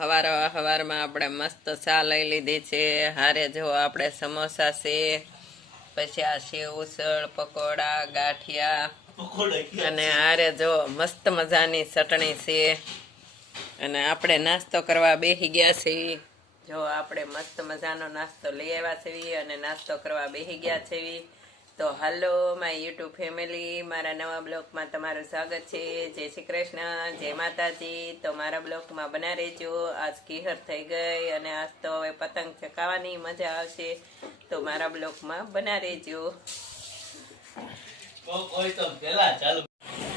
હવારમાં આપણે મસ્ત ચા લઈ લીધી છે. હારે જો આપણે સમોસા છે, પછી આ સેવ ઉસળ, પકોડા, ગાંઠિયા અને હારે જો મસ્ત મજાની ચટણી છે. અને આપણે નાસ્તો કરવા બેસી ગયા છીએ. જો આપણે મસ્ત મજાનો નાસ્તો લઈ આવ્યા છીએ અને નાસ્તો કરવા બેસી ગયા છીએ. તો હાલો માય યુટ્યુબ ફેમિલી, મારા નવા બ્લોગમાં તમારું સ્વાગત છે. જય શ્રી કૃષ્ણ, જય માતાજી. તો મારા બ્લોગમાં બના રહેજો. આજ કિહર થઈ ગઈ અને આજ તો હવે પતંગ ચકાવવાની મજા આવશે. તો મારા બ્લોગમાં બના રહેજો.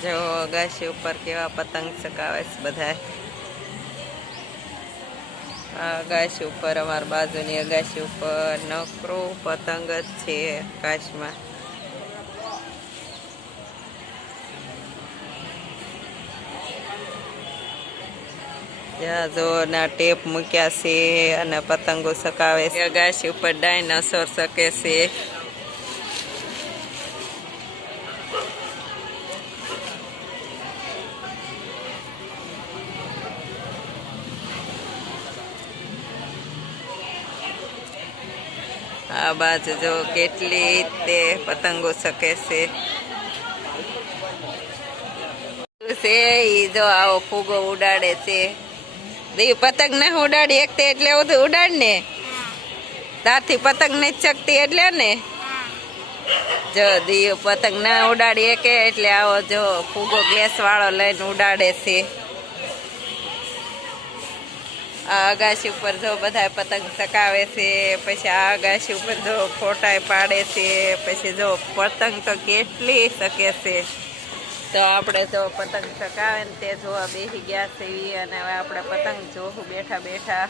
જો અગાશી ઉપર કેવા પતંગ ચકાવે છે બધા. અગાશી ઉપર, અમારી બાજુની અગાશી ઉપર નકરું પતંગ જ છે આકાશમાં. જ્યાં જો ના ટેપ મૂક્યા છે અને પતંગો ચકાવે છે. અગાશી ઉપર ડાયનાસોર શકે છે. આ બાજુ જો કેટલી તે પતંગો શકે છે. ઈ જો આવો ફૂગો ઉડાડે છે. દીવ પતંગ ના ઉડાડી એકતે એટલે ઉડાડ ને, તારથી પતંગ નથી શકતી એટલે ને. જો દીવ પતંગ ના ઉડાડી એકે એટલે આવો જો ફૂગો ગેસ વાળો લઈને ઉડાડે છે. આ અગાશી ઉપર જો બધા પતંગ ચકાવે છે. પછી આ અગાશી ઉપર જો ફોટા પાડે છે. પછી જો પતંગ તો કેટલી શકે છે. તો આપણે જો પતંગ ચકાવે ને તે જોવા બેસી ગયા છે. અને હવે આપણે પતંગ જોવું બેઠા બેઠા.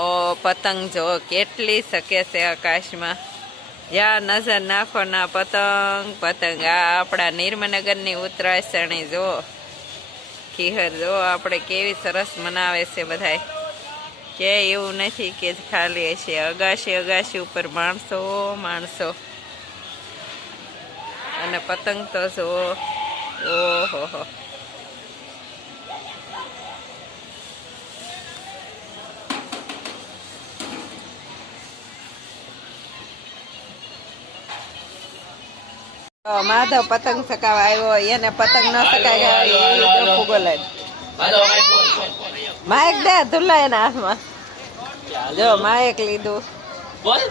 ઓ પતંગ જો કેટલી શકે છે આકાશમાં. જ્યાં નજર નાખો ના પતંગ પતંગ. આ આપણા નિર્મનગરની ઉત્તરાયણી જો ખીહર જો આપણે કેવી સરસ મનાવે છે બધાય. કે એવું નથી કે ખાલી હશે. અગાશી ઉપર માણસો અને પતંગ તો જો ઓહો. માધવ પતંગ ચકાવા આવ્યો, એને પતંગ ન ચકાય ફૂગો લઈને માયક દે ધુલ્લા એના હાથમાં. જો માયક લીધું. બોલ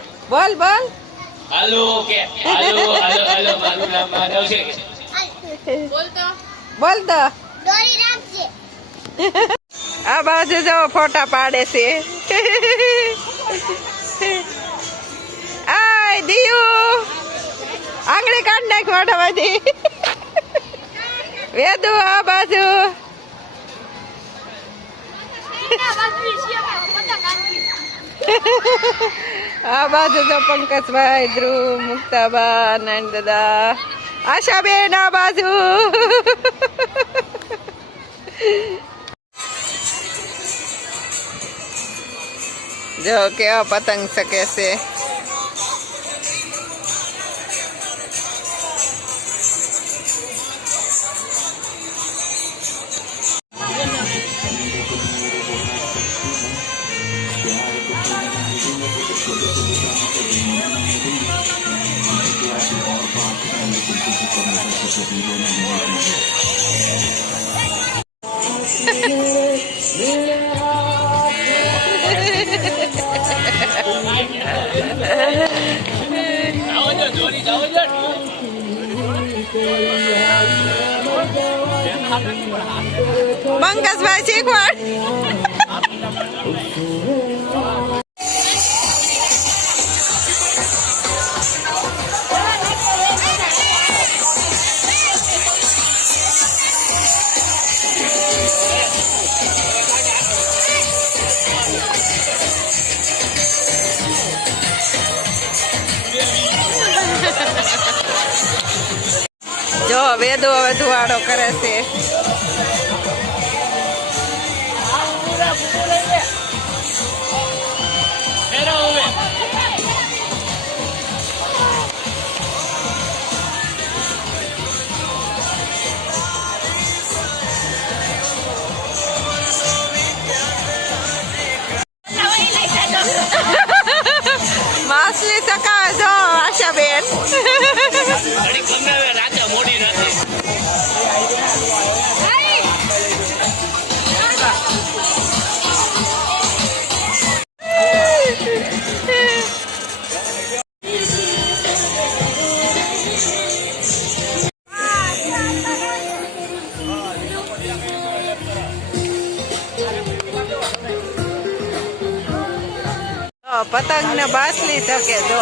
બોલ તો આ બાજુ જો ફોટા પાડે છે. આય દિયું આંગળી કાઢ નાખ મોઢામાંથી. વેદુ આ બાજુ. આ બાજુ તો પંકજભાઈ, ધ્રુવ, મુક્તાબા, નાન દાદા, આશાબેન આ બાજુ. જો કેવા પતંગ શકે છે. પંકજભાઈ શીખવાડ. જો વેદો હવે ધુવાડો કરે છે. પતંગ ને બાસલી શકે જો.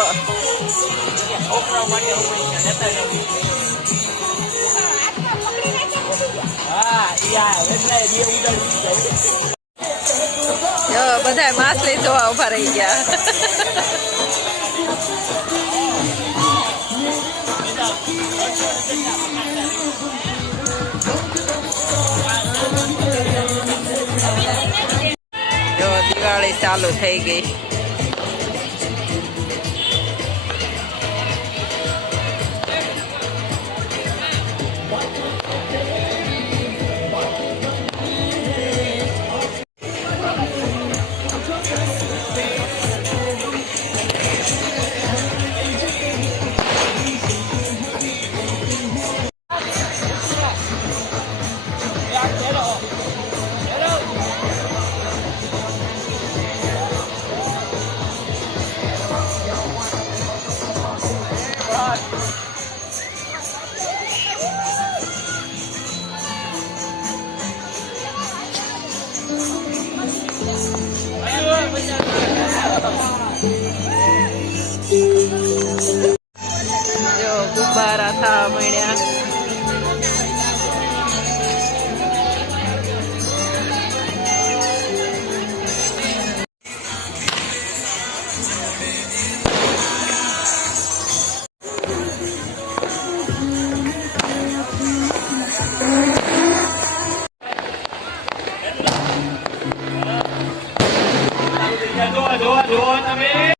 જો બધા માછલી જોવા ઉભા રહી ગયા. જો દિવાળી ચાલુ થઈ ગઈ. જો ગુબ્બારા થવા મળ્યા. જોવા તમે